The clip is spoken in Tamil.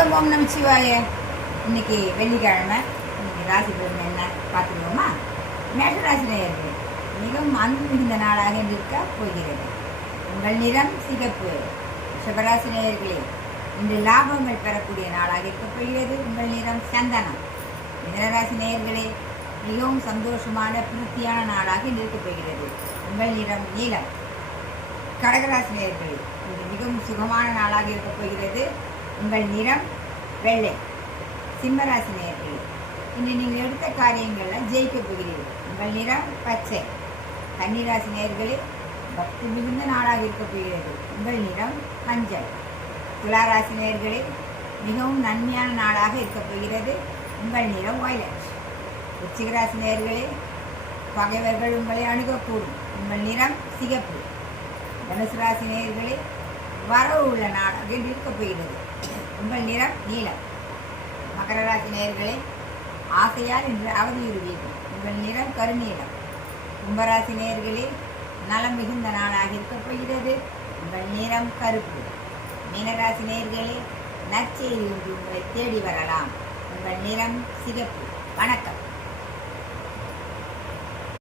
வணக்கம். ஓம் நமச்சிவாய. இன்னைக்கு வெள்ளிக்கிழமை. இன்னைக்கு ராசி பலன் என்ன பார்த்துருவோமா? மேஷ ராசி நேயர்களே, மிகவும் அன்பு மிகுந்த நாளாக இருக்க போகிறது. உங்கள் நிறம் சிகப்பு. ரிஷபராசி நேயர்களே, இன்று லாபங்கள் பெறக்கூடிய நாளாக இருக்கப் போகிறது. உங்கள் நிறம் சந்தனம். மிதுனராசி நேயர்களே, மிகவும் சந்தோஷமான திருப்தியான நாளாக இருக்கப் போகிறது. உங்கள் நிறம் நீலம். கடகராசி நேயர்களே, இது மிகவும் சுகமான நாளாக இருக்கப் போகிறது. உங்கள் நிறம் வெள்ளை. சிம்மராசி நேயர்களே, இன்று நீங்கள் எடுத்த காரியங்களில் ஜெயிக்கப் போகிறீர்கள். உங்கள் நிறம் பச்சை. கன்னிராசி நேயர்களே, பக்தி மிகுந்த நாளாக இருக்கப் போகிறது. உங்கள் நிறம் மஞ்சள். துளாராசி நேயர்களே, மிகவும் நன்மையான நாளாக இருக்கப் போகிறது. உங்கள் நிறம் வயலட். விருச்சிகராசி நேயர்களே, பகைவர்கள் உங்களை அணுகக்கூடும். உங்கள் நிறம் சிகப்பு. தனுசு ராசி நேயர்களே, வரவு உள்ள நாளாக இருக்கப் போகிறது. உங்கள் நிறம் நீலம். மகர ராசி நேயர்களே, ஆசையால் இன்று அவதியுறுவீர்கள். உங்கள் நிறம் கருநீலம். கும்பராசி நேயர்களே, நலம் மிகுந்த நாளாக இருக்கப் போகிறது. உங்கள் நிறம் கருப்பு. மீனராசி நேயர்களே, நற்செய்தி ஒன்று உங்களை தேடி வரலாம். உங்கள் நிறம் சிகப்பு. வணக்கம்.